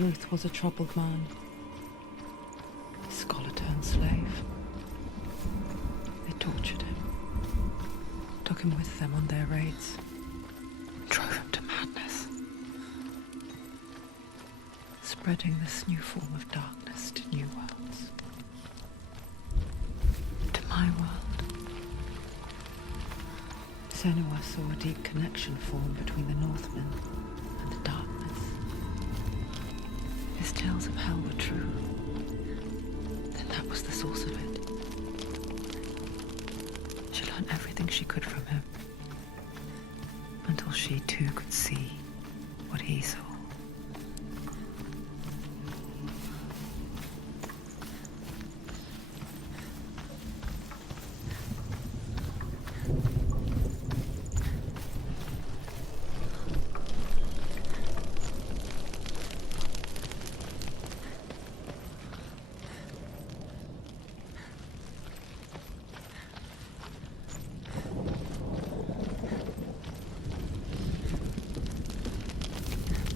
Druth was a troubled man, a scholar turned slave. They tortured him, took him with them on their raids, drove him to madness, spreading this new form of darkness to new worlds. To my world. Senua saw a deep connection form between the Northmen and the darkness. His tales of hell were true. Then that was the source of it. She learned everything she could from him, until she too could see what he saw.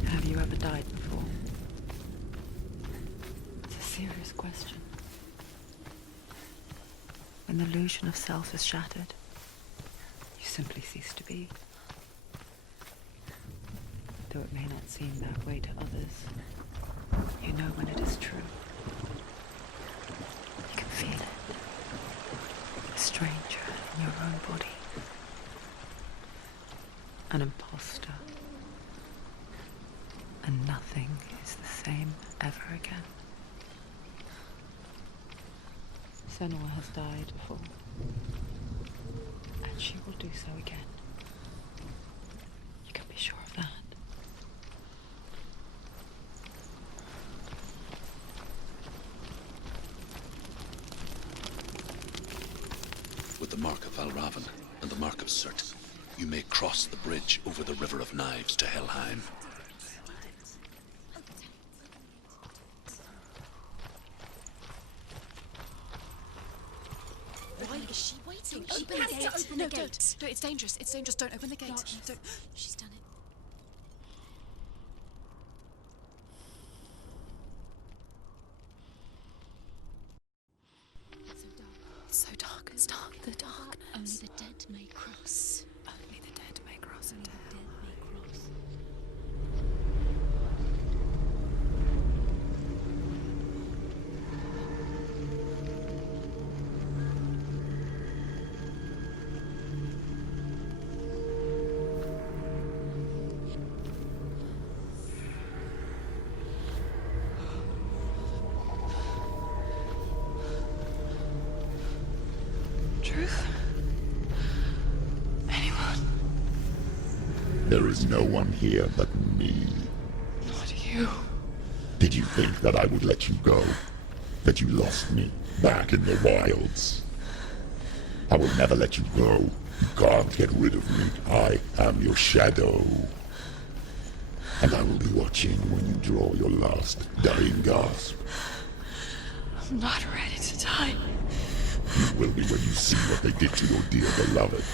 Have you ever died before? It's a serious question. When the illusion of self is shattered, you simply cease to be. Though it may not seem that way to others, you know when it is true. You can feel it. A stranger in your own body. An imposter. And nothing is the same ever again. Senua has died before, and she will do so again. You can be sure of that. With the mark of Valravan and the mark of Surt, you may cross the bridge over the River of Knives to Helheim. Open the gate. Open the gate. No, it's dangerous. It's dangerous. Don't open the gate. No, don't. She's done it. It's so dark. It's dark. The darkness. Only the dead may cross. Only the dead may cross into hell. Truth? Anyone? There is no one here but me. Not you. Did you think that I would let you go? That you lost me back in the wilds? I will never let you go. You can't get rid of me. I am your shadow. And I will be watching when you draw your last dying gasp. I'm not ready to die. You will be when you see what they did to your dear beloved.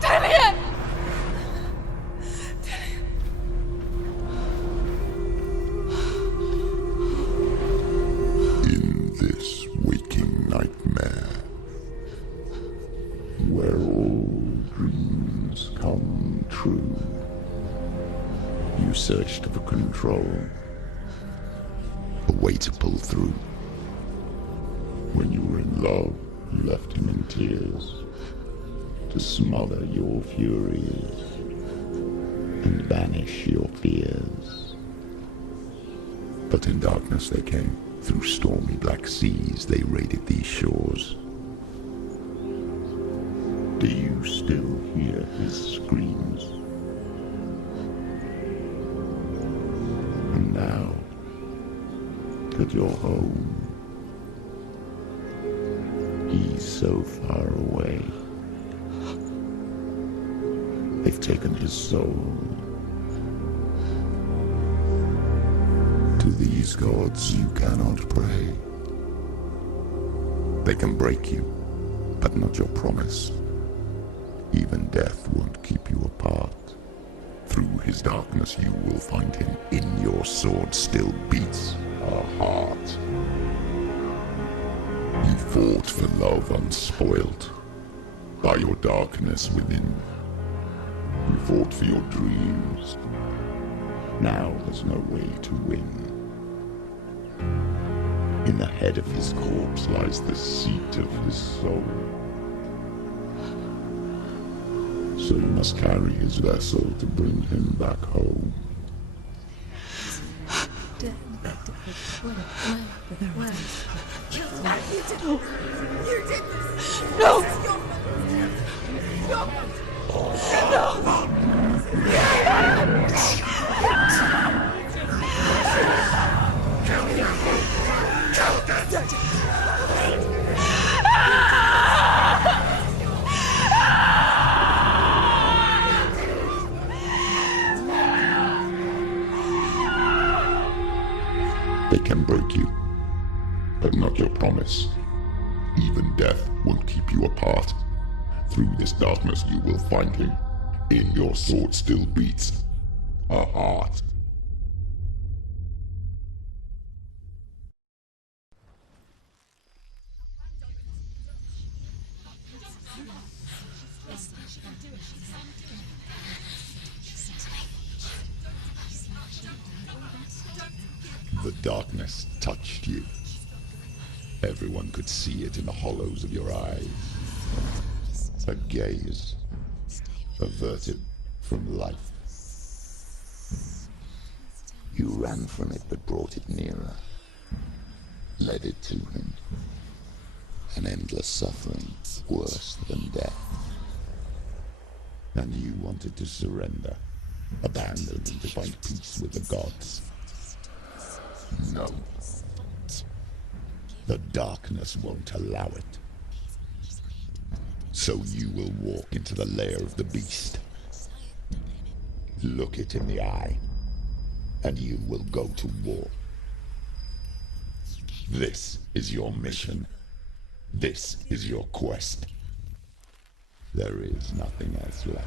Damien! In this waking nightmare, where all dreams come true, you searched for control. A way to pull through. When you were in love, you left him in tears to smother your furies and banish your fears. But in darkness they came. Through stormy black seas they raided these shores. Do you still hear his screams? And now that you're home, he's so far away. They've taken his soul. To these gods you cannot pray. They can break you, but not your promise. Even death won't keep you apart. Through his darkness you will find him. In your sword still beats a heart. You fought for love unspoilt by your darkness within. You fought for your dreams. Now there's no way to win. In the head of his corpse lies the seat of his soul. So you must carry his vessel to bring him back home. They can break you, but not your promise. Even death won't keep you apart. Through this darkness you will find him. In your sword still beats a heart. The darkness touched you. Everyone could see it in the hollows of your eyes. A gaze averted from life. You ran from it but brought it nearer. Led it to him. An endless suffering worse than death. And you wanted to surrender. Abandon and to find peace with the gods. No. The darkness won't allow it. So you will walk into the lair of the beast. Look it in the eye, and you will go to war. This is your mission. This is your quest. There is nothing else left.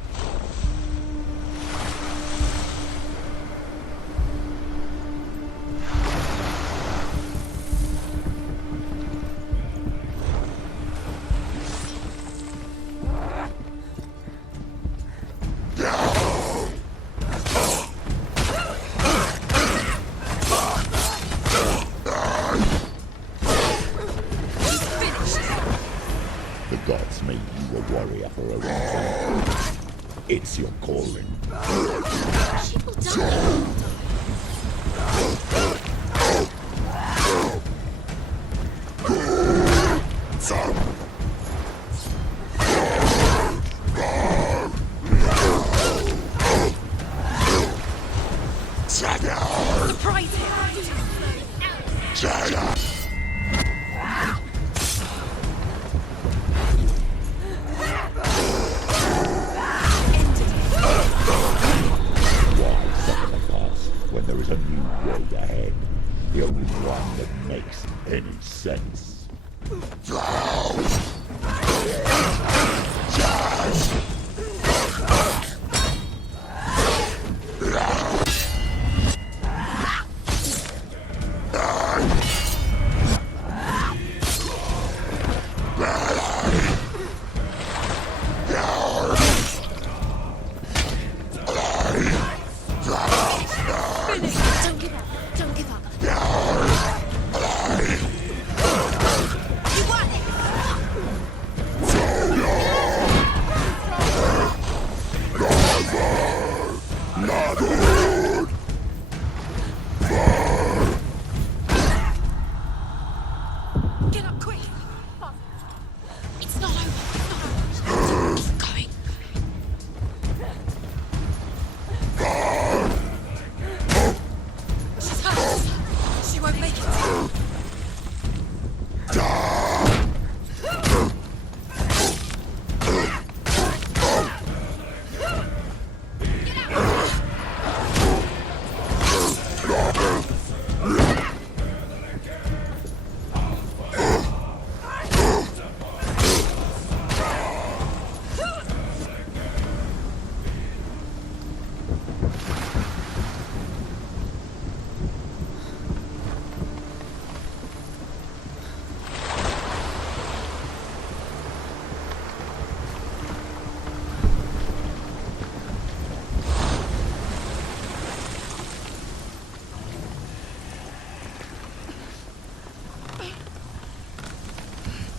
Gods made you a warrior for a reason. It's your calling. The only one that makes any sense.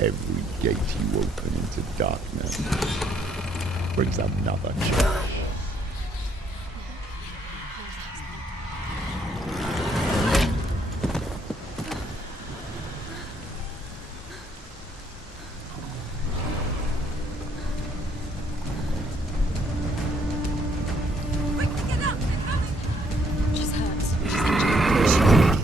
Every gate you open into darkness brings another church. She's hurt. She's injured.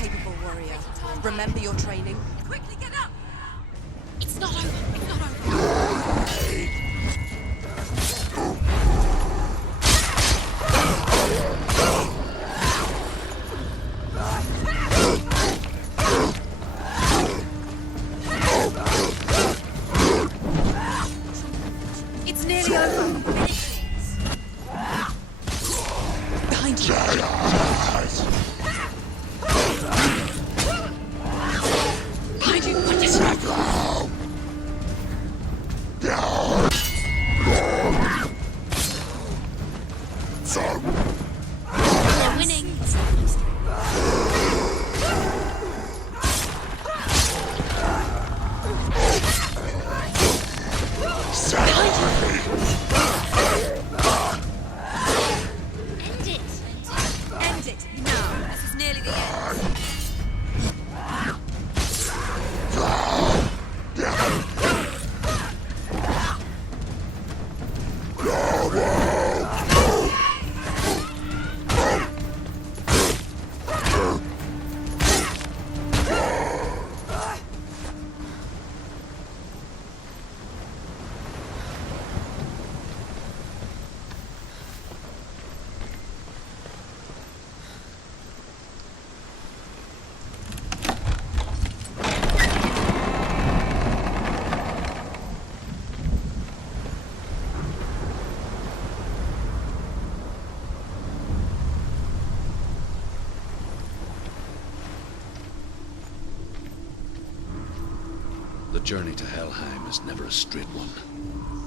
Capable warrior. Remember your training. Quickly get up! It's not over. It's not over. It's nearly over. Behind you. Behind you. What is that? We're winning. End it. End it. Now. This is nearly the end. The journey to Helheim is never a straight one.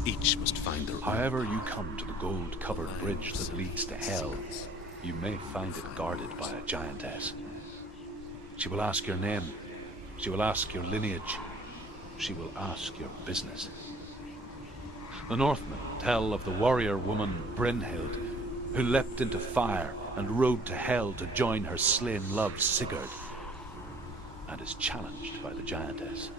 Each must find their... However you come to the gold-covered bridge that leads to Hell, you may find it guarded by a giantess. She will ask your name. She will ask your lineage. She will ask your business. The Northmen tell of the warrior woman Brynhild, who leapt into fire and rode to Hell to join her slain love Sigurd, and is challenged by the giantess.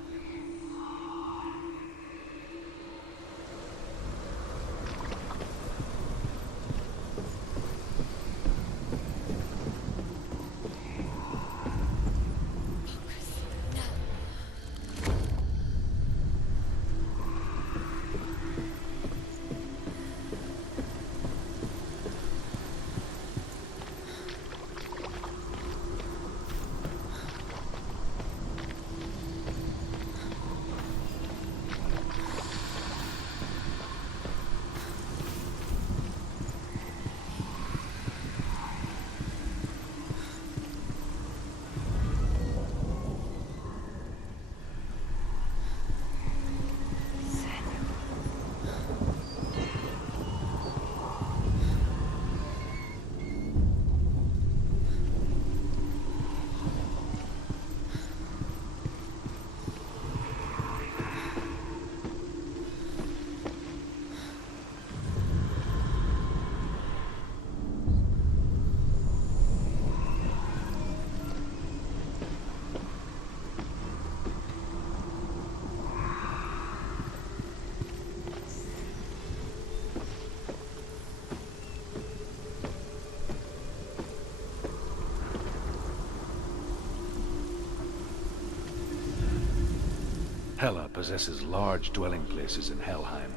Hella possesses large dwelling places in Helheim.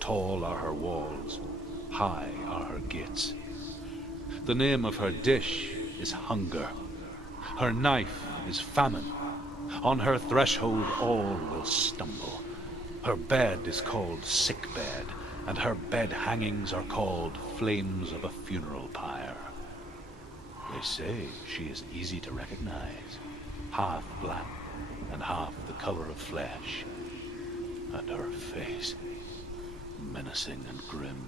Tall are her walls, high are her gates. The name of her dish is hunger. Her knife is famine. On her threshold all will stumble. Her bed is called sick bed, and her bed hangings are called flames of a funeral pyre. They say she is easy to recognize, half black and half the color of flesh, and her face menacing and grim.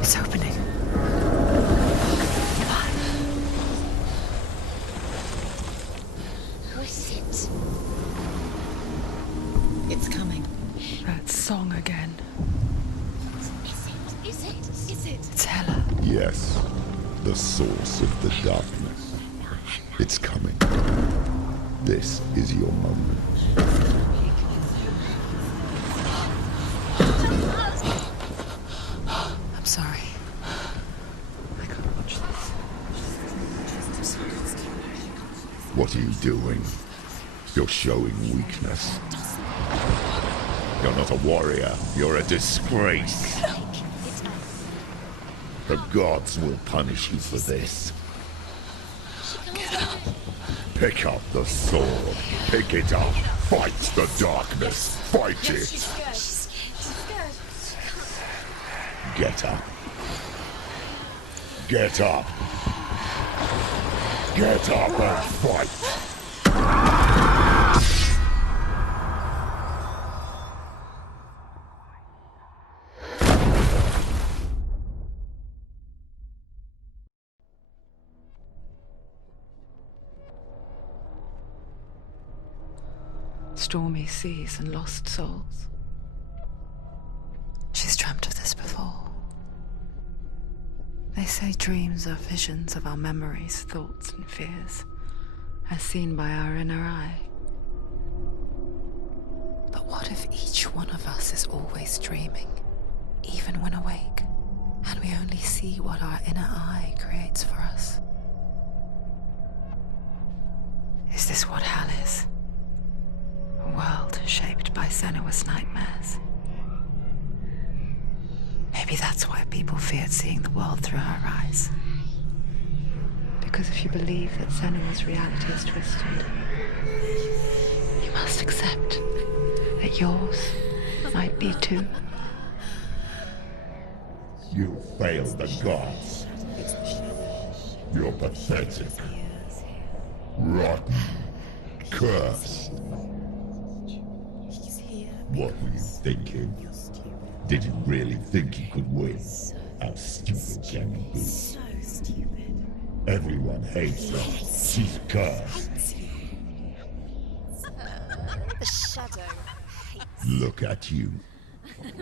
It's opening. Who is it? It's coming. That song again. Is it? It's Hella. Yes, the source of the darkness. It's coming. This is your moment. I'm sorry. I can't watch this. What are you doing? You're showing weakness. You're not a warrior. You're a disgrace. The gods will punish you for this. Pick up the sword. Pick it up. Fight the darkness. Fight it. Get up. Get up. Get up and fight. Stormy seas and lost souls. She's dreamt of this before. They say dreams are visions of our memories, thoughts and fears, as seen by our inner eye. But what if each one of us is always dreaming, even when awake, and we only see what our inner eye creates for us? Is this what hell is? A world shaped by Senua's nightmares. Maybe that's why people feared seeing the world through her eyes. Because if you believe that Senua's reality is twisted, you must accept that yours might be too. You failed the gods. You're pathetic. Rotten. Cursed. What were you thinking? Did you really think you could win? How stupid can you be? So stupid. Everyone hates her. She's cursed. The shadow hates. Look at you.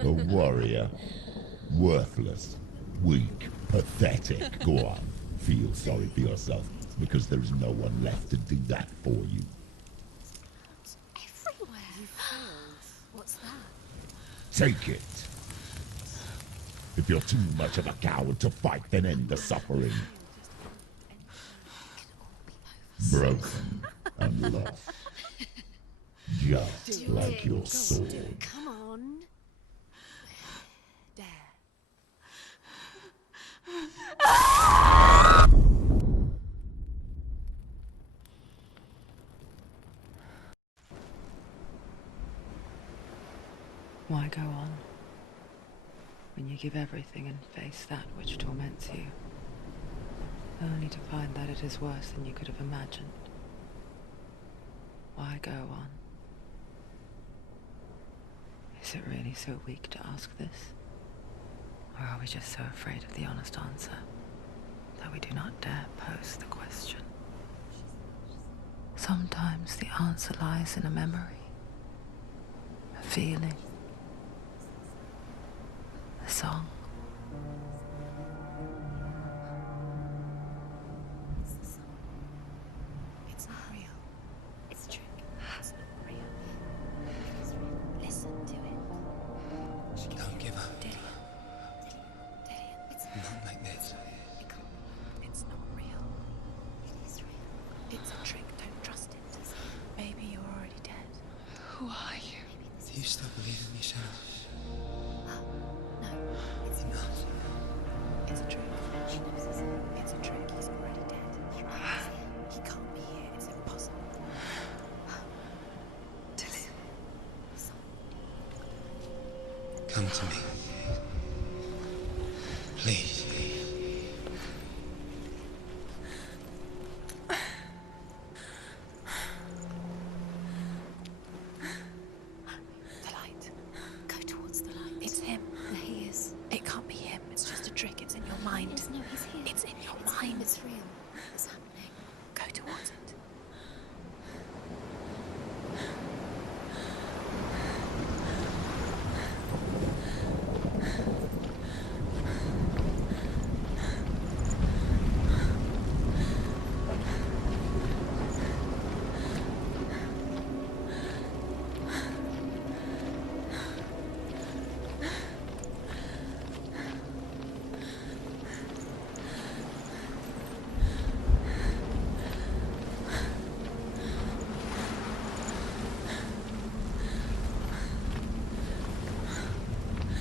A warrior. Worthless. Weak. Pathetic. Go on. Feel sorry for yourself, because there is no one left to do that for you. Everywhere. You failed. What's that? Take it. If you're too much of a coward to fight, then end the suffering. Broken and lost. Just like your sword. Come on. There. Why go on when you give everything and face that which torments you, only to find that it is worse than you could have imagined? Why go on? Is it really so weak to ask this? Or are we just so afraid of the honest answer that we do not dare pose the question? Sometimes the answer lies in a memory, a feeling, a song. It's not real. It's a trick. It's not real. It's real. Listen to it. Don't give up. Dillian. It's Not like this. it can't. It's not real. It is real. It's a trick. Don't trust it. Maybe you're already dead. Who are you? Maybe this Do you still believe in me, Shadow? No, it's Enough. It's a trick. She knows it's a trick. He's already dead. He can't be here. It's impossible. Dillian. Come to me. Please. The light. Go towards the light. It's him. There he is. It can't be him. It's just a trick. It's in your mind. No, he's here. It's in your mind. It's real. It's happening. Go towards it.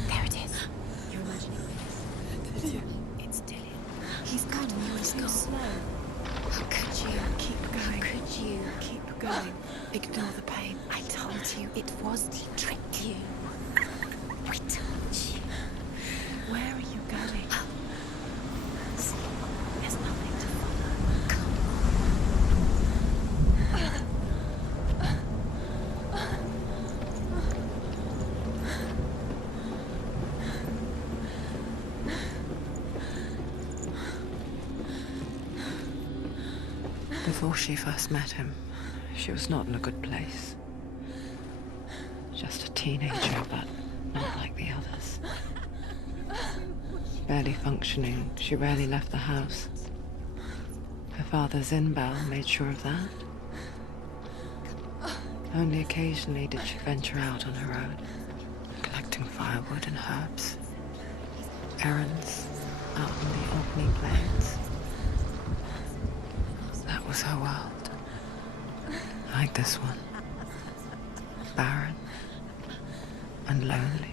There it is. You're imagining this. It's Dillian. He's gone. He's gone. Slow. How could you? Keep going. How could you? Keep going. Ignore the pain. I told you it was to trick you. I told you. Where are you going? See, there's nothing to follow. Come Before she first met him, she was not in a good place. Just a teenager, but not like the others. Barely functioning, she rarely left the house. Her father Zinbal made sure of that. Only occasionally did she venture out on her own, collecting firewood and herbs. Errands out on the Orkney plains. That was her world. Like this one. Barren and lonely.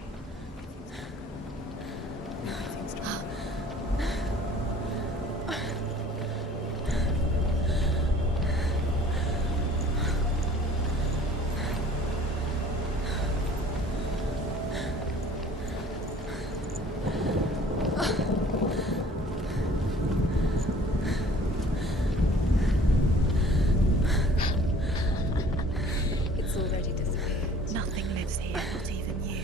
It's already disappeared. Nothing lives here, not even you.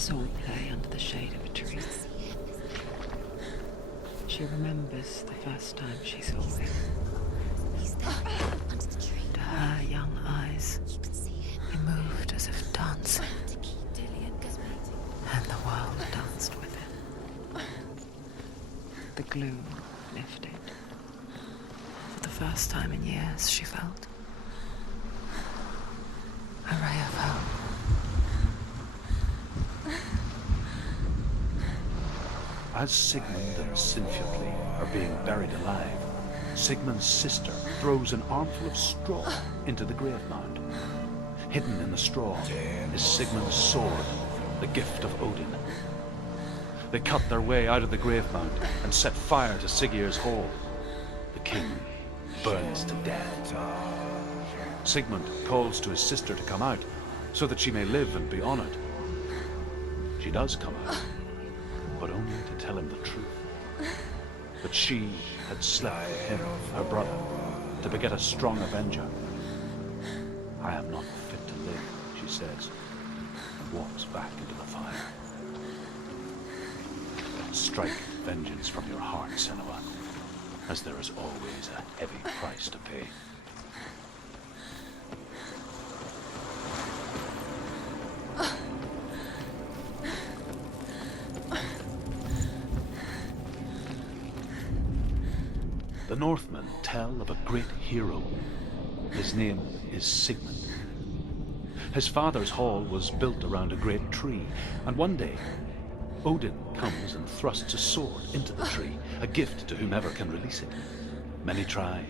sword play under the shade of a tree. She remembers the first time she saw him. To her young eyes, he moved as if dancing, and the world danced with him. The gloom lifted. For the first time in years, she felt a ray of hope. As Sigmund and Sinfjotli are being buried alive, Sigmund's sister throws an armful of straw into the grave mound. Hidden in the straw is Sigmund's sword, the gift of Odin. They cut their way out of the grave mound and set fire to Siggeir's hall. The king burns to death. Sigmund calls to his sister to come out so that she may live and be honored. She does come out, but only to tell him the truth. That she had slept with him, her brother, to beget a strong avenger. I am not fit to live, she says, and walks back into the fire. Strike vengeance from your heart, Senua, as there is always a heavy price to pay. The Northmen tell of a great hero. His name is Sigmund. His father's hall was built around a great tree, and one day, Odin comes and thrusts a sword into the tree, a gift to whomever can release it. Many try,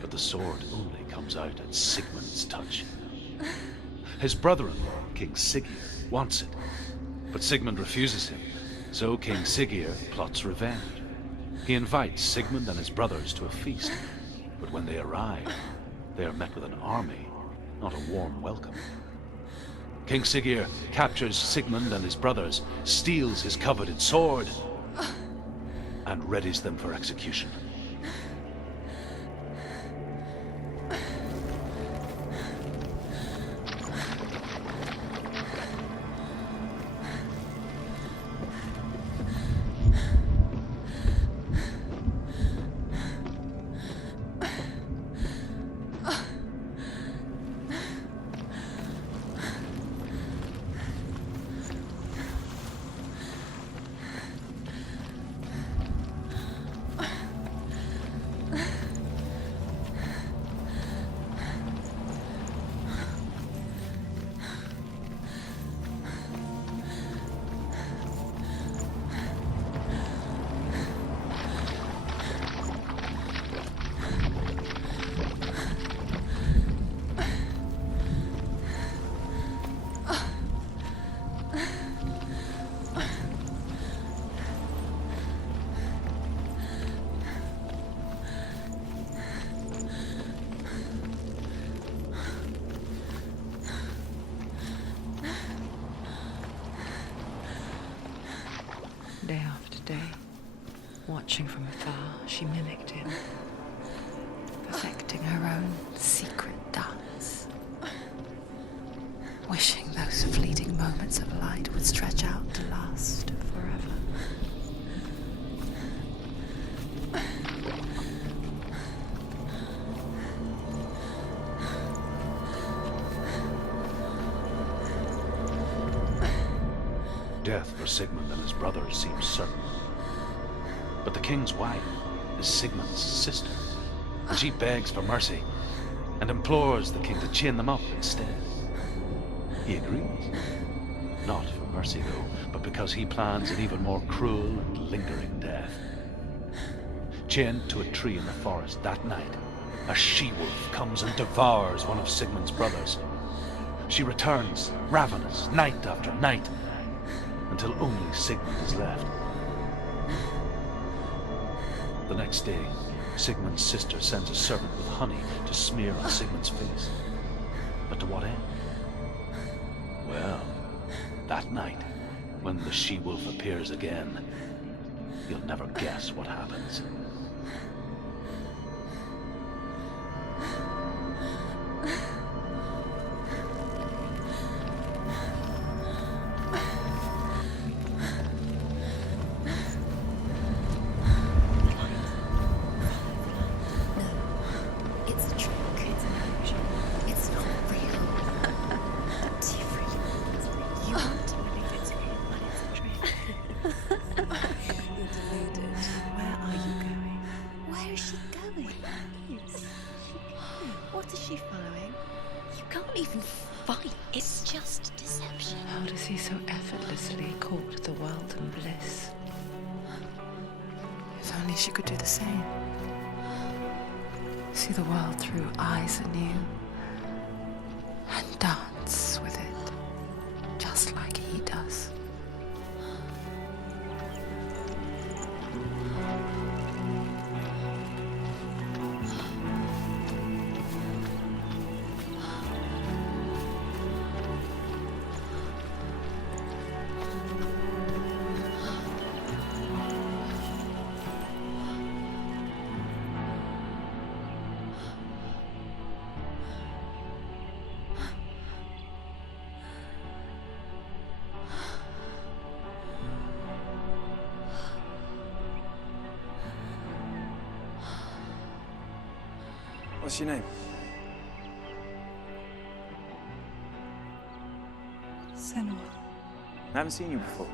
but the sword only comes out at Sigmund's touch. His brother-in-law, King Siggeir, wants it, but Sigmund refuses him, so King Siggeir plots revenge. He invites Sigmund and his brothers to a feast, but when they arrive, they are met with an army, not a warm welcome. King Siggeir captures Sigmund and his brothers, steals his coveted sword, and readies them for execution. Day after day, watching from afar, she mimicked him, perfecting her own secret dance, wishing those fleeting moments of light would stretch out to last forever. Death for Sigmund and his brothers seems certain. But the king's wife is Sigmund's sister, and she begs for mercy and implores the king to chain them up instead. He agrees. Not for mercy, though, but because he plans an even more cruel and lingering death. Chained to a tree in the forest that night, a she-wolf comes and devours one of Sigmund's brothers. She returns, ravenous, night after night, until only Sigmund is left. The next day, Sigmund's sister sends a servant with honey to smear on Sigmund's face. But to what end? Well, that night, when the she-wolf appears again, you'll never guess what happens. just deception. How does he so effortlessly court the world and bliss? If only she could do the same. See the world through eyes anew and dance with it, just like he does. What's your name? Senua. I haven't seen you before.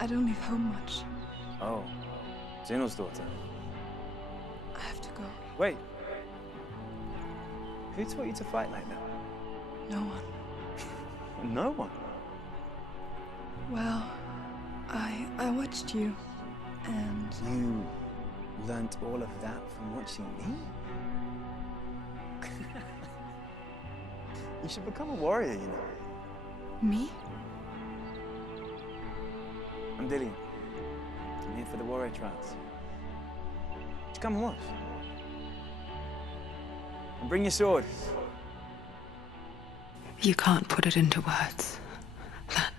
I don't leave home much. Oh, Zeno's daughter. I have to go. Wait. Who taught you to fight like that? No one. No one? Well, I watched you, and You learnt all of that from watching me? You should become a warrior, you know. me? I'm Dillian. I'm here for the warrior trials. Just come and watch. And bring your sword. You can't put it into words. That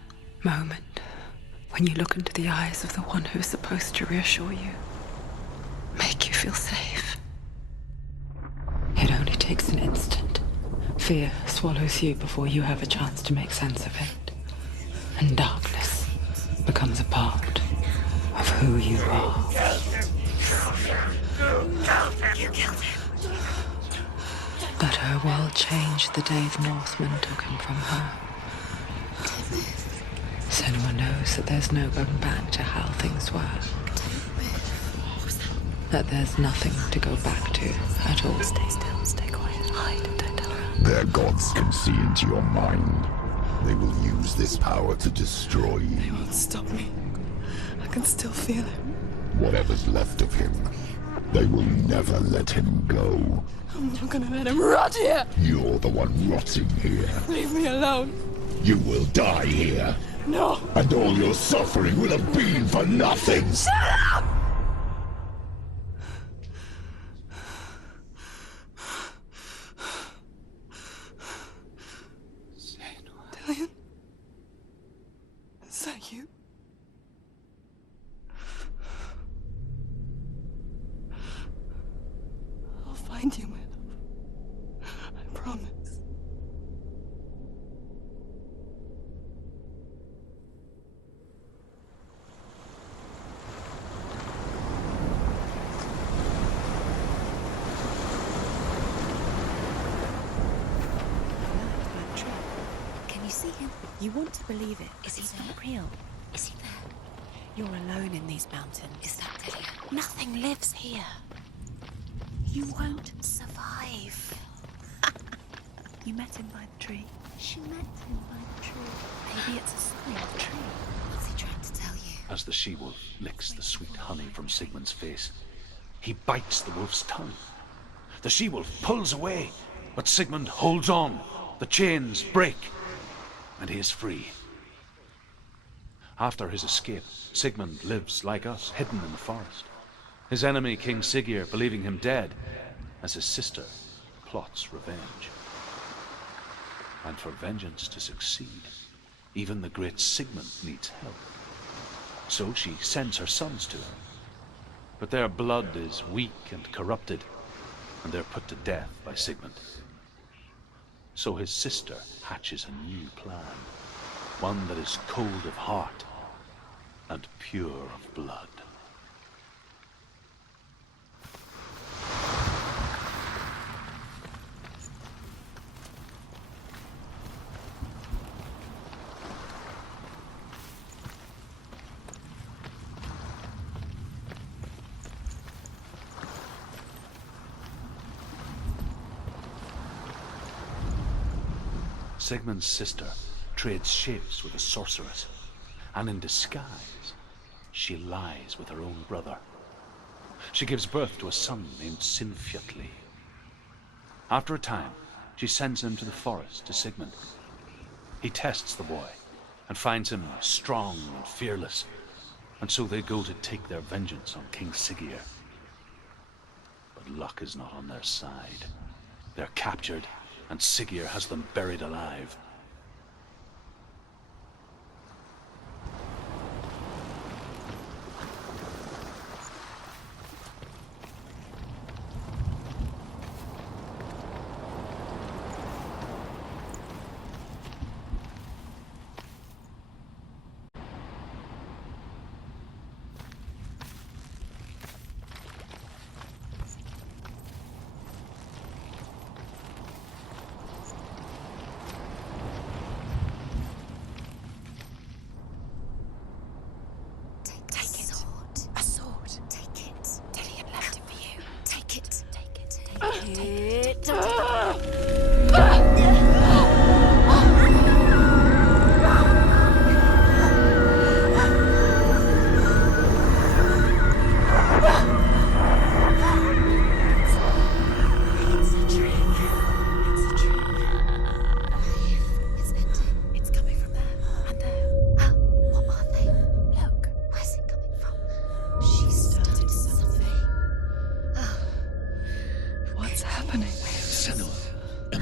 moment when you look into the eyes of the one who's supposed to reassure you, make you feel safe. It only takes an instant. Fear swallows you before you have a chance to make sense of it. And darkness becomes a part of who you are. You killed him. But her world changed the day the Northmen took him from her. Senua knows that there's no going back to how things were. That there's nothing to go back to at all. Stay still, stay quiet, hide, don't tell her. Their gods can see into your mind. They will use this power to destroy They you. won't stop me. I can still feel him. Whatever's left of him, they will never let him go. I'm not gonna let him rot here! You're the one rotting here. Leave me alone! You will die here. No! And all your suffering will have been for nothing. Shut up! Dillian? Is that you? I'll find you, my love. I promise. Can you see him? You want to believe it. Is he not real? Is he there? You're alone in these mountains. Is that Dillian? Nothing lives here. You won't survive. You met him by the tree. She met him by the tree. Maybe it's a sign of the tree. What's he trying to tell you? As the she-wolf licks the sweet honey from Sigmund's face, he bites the wolf's tongue. The she-wolf pulls away, but Sigmund holds on. The chains break, and he is free. After his escape, Sigmund lives like us, hidden in the forest. His enemy, King Siggeir, believing him dead, as his sister plots revenge. And for vengeance to succeed, even the great Sigmund needs help. So she sends her sons to him. But their blood is weak and corrupted, and they're put to death by Sigmund. So his sister hatches a new plan, one that is cold of heart and pure of blood. Sigmund's sister trades shapes with a sorceress, and in disguise, she lies with her own brother. She gives birth to a son named Sinfjotli. After a time, she sends him to the forest to Sigmund. He tests the boy and finds him strong and fearless, and so they go to take their vengeance on King Siggeir. But luck is not on their side. They're captured, and Siggeir has them buried alive.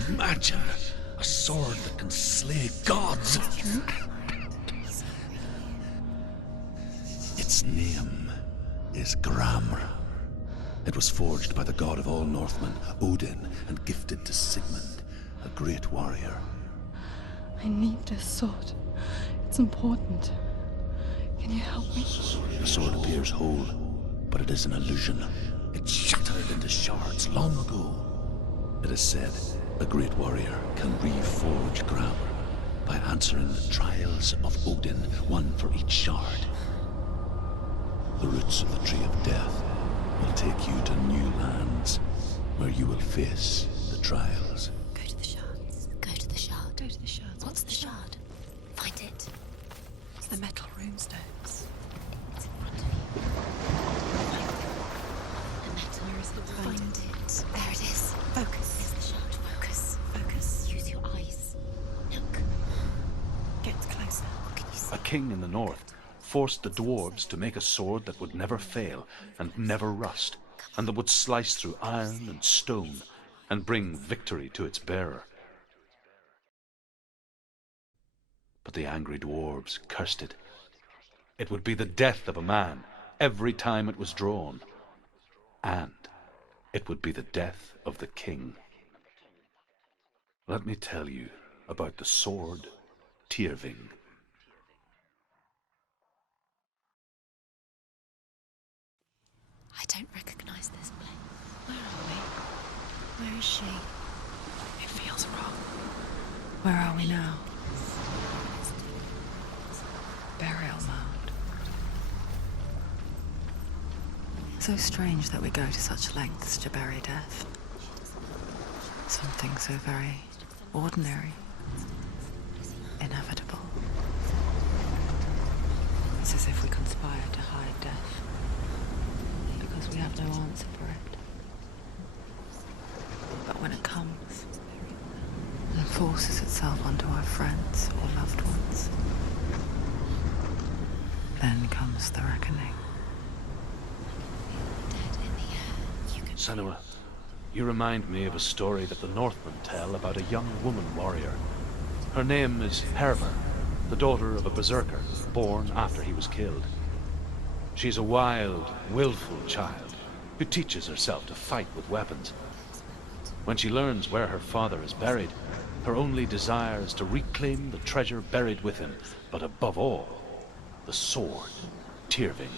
Imagine a sword that can slay gods. Its name is Gramr. It was forged by the god of all Northmen, Odin, and gifted to Sigmund, a great warrior. I need this sword. It's important. Can you help me? The sword appears whole, but it is an illusion. It shattered into shards long ago. It is said a great warrior can reforge Gramr by answering the trials of Odin, one for each shard. The roots of the Tree of Death will take you to new lands where you will face the trials. Go to the shards. Go to the shard. Go to the shards. What's the shard? Find it. It's the metal runestones. It's in front of you. The metal. Where is it? Find it. There it is. Focus. There's the shard. Focus. Focus. Use your eyes. Look. Get closer. What can you see? A king in the north forced the dwarves to make a sword that would never fail and never rust, and that would slice through iron and stone and bring victory to its bearer. But the angry dwarves cursed it. It would be the death of a man every time it was drawn, and it would be the death of the king. Let me tell you about the sword Tyrving. I don't recognize this place. Where are we? Where is she? It feels wrong. Where are we now? Burial mound. So strange that we go to such lengths to bury death. Something so very ordinary, inevitable. It's as if we conspired to hide death, because we have no answer for it. But when it comes, and forces itself onto our friends or loved ones, then comes the reckoning. Senua, you remind me of a story that the Northmen tell about a young woman warrior. Her name is Hervor, the daughter of a berserker born after he was killed. She's a wild, willful child who teaches herself to fight with weapons. When she learns where her father is buried, her only desire is to reclaim the treasure buried with him, but above all, the sword, Tyrving.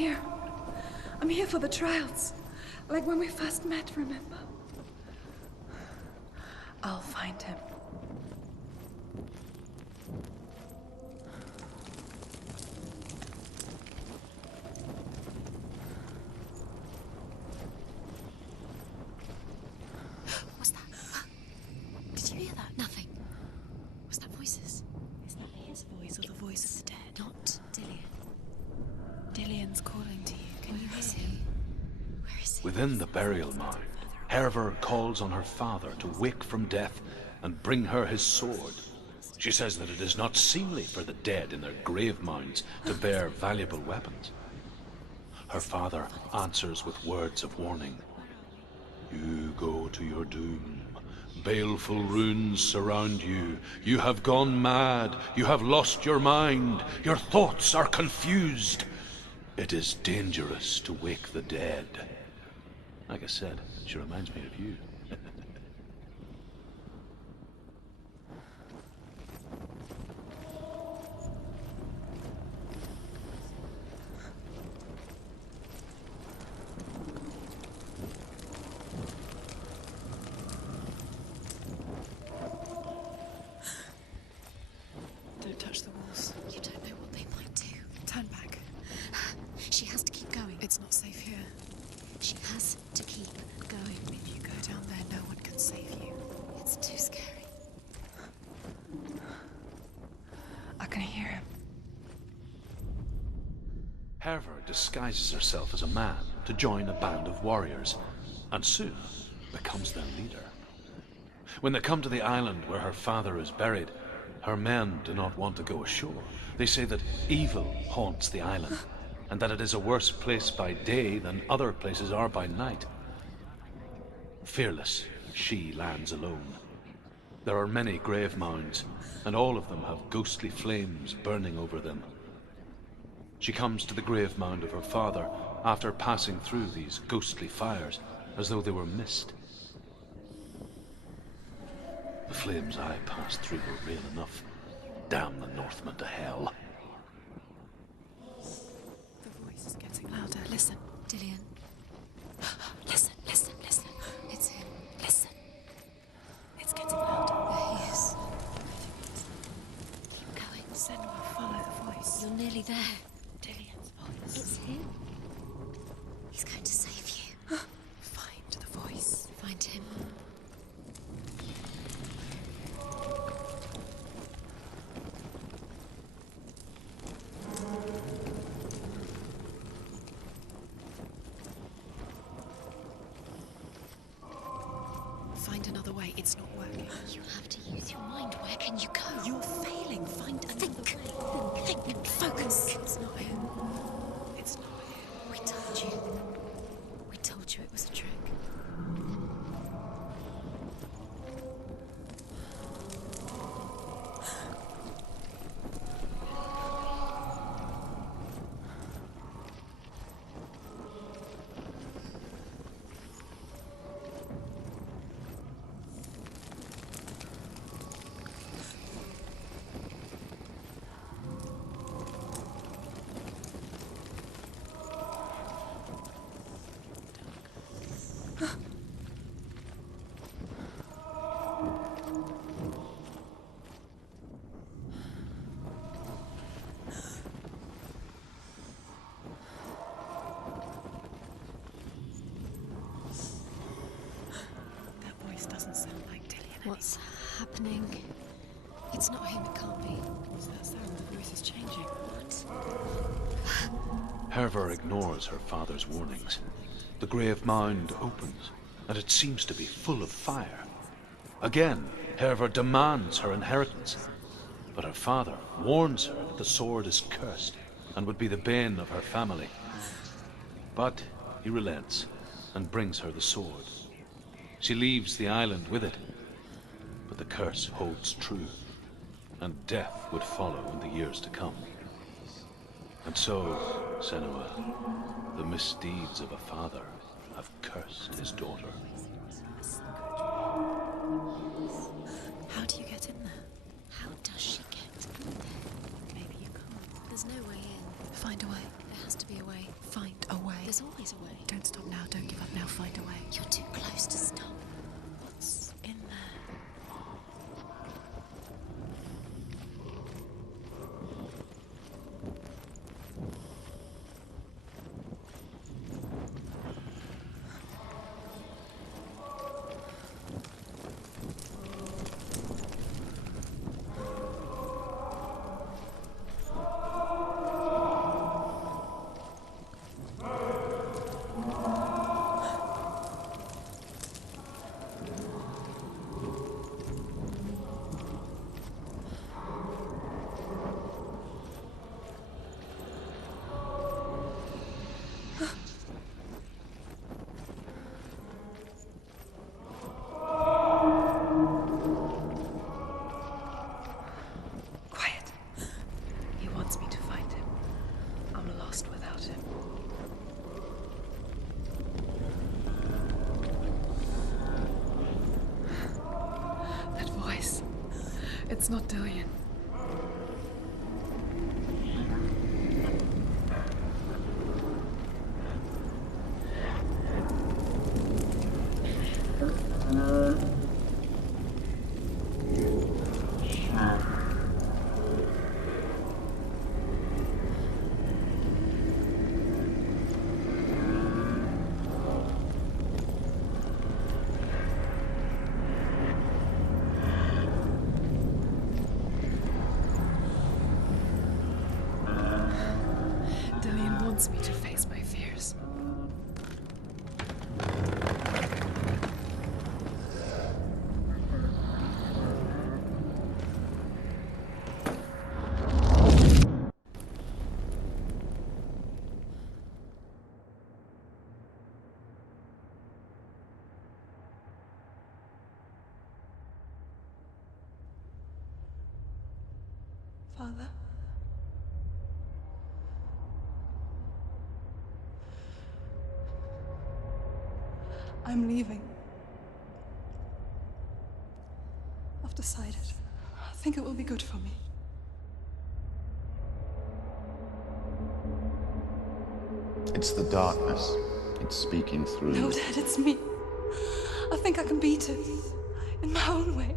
here. I'm here for the trials. Like when we first met, remember? I'll find him. What's that? Did you hear that? Nothing. Was that voices? Is that his voice or the voice of the dead? Not Dillian. Dillian's calling to you. Can you hear he? him? Where is he? Within the burial mound, Herver calls on her father to wake from death and bring her his sword. She says that it is not seemly for the dead in their grave mounds to bear valuable weapons. Her father answers with words of warning. You go to your doom. Baleful runes surround you. You have gone mad. You have lost your mind. Your thoughts are confused. It is dangerous to wake the dead. Like I said, she reminds me of you. Don't touch the walls. You don't know what they might do. Turn back. She has to keep going. It's not safe here. She has to keep going. If you go down there, no one can save you. It's too scary. I can hear him. Herver disguises herself as a man to join a band of warriors, and soon becomes their leader. When they come to the island where her father is buried, her men do not want to go ashore. They say that evil haunts the island, and that it is a worse place by day than other places are by night. Fearless, she lands alone. There are many grave mounds, and all of them have ghostly flames burning over them. She comes to the grave mound of her father after passing through these ghostly fires, as though they were mist. The flames I passed through were real enough. Damn the Northmen to hell. The voice is getting louder. Listen. Dillian. Listen, listen, listen. It's him. Listen. It's getting louder. There he is. Keep going. Senua, follow the voice. You're nearly there. Dillian's voice. It's him. He's going to save you. Find the voice. Find him. Find another way. It's not working. You have to use your mind. Where can you go? You're failing. Find another way. Think. Focus. It's not him. It's not him. We told you. We told you it was a trick. That voice doesn't sound like Dillian. What's happening? It's not him. It can't be. What's that sound? The voice is changing. Herver ignores her father's warnings. The grave mound opens, and it seems to be full of fire. Again, Herver demands her inheritance, but her father warns her that the sword is cursed and would be the bane of her family. But he relents and brings her the sword. She leaves the island with it, but the curse holds true, and death would follow in the years to come. And so, Senua, the misdeeds of a father have cursed his daughter. How do you get in there? How does she get in there? Maybe you can't. There's no way in. Find a way. There has to be a way. Find a way. There's always a way. Don't stop now. Don't give up now. Find a way. You're too close to stop. What's in there? It's not Dillian. Dillian wants me to face my fears. Father? I'm leaving. I've decided. I think it will be good for me. It's the darkness. It's speaking through No, you. Dad, it's me. I think I can beat it. In my own way.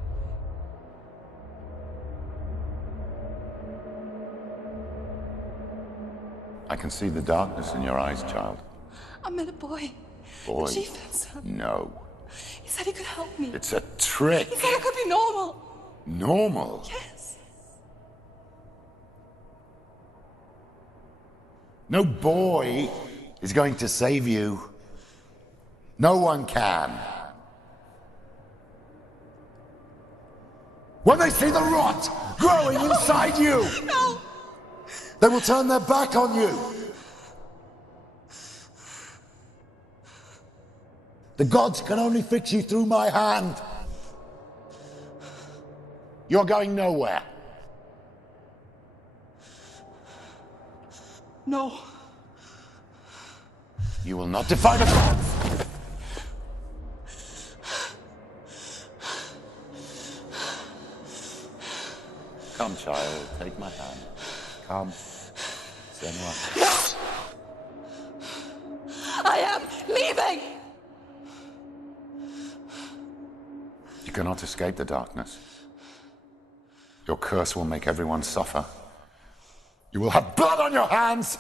I can see the darkness in your eyes, child. I met a boy. Boy. The chieftain's son. No. He said he could help me. It's a trick. He said I could be normal. Normal? Yes. No boy is going to save you. No one can. When they see the rot growing inside you, No! they will turn their back on you. The gods can only fix you through my hand. You're going nowhere. No. You will not defy the gods. Come, child, take my hand. Come. Senua. No! I am leaving! You cannot escape the darkness. Your curse will make everyone suffer. You will have blood on your hands!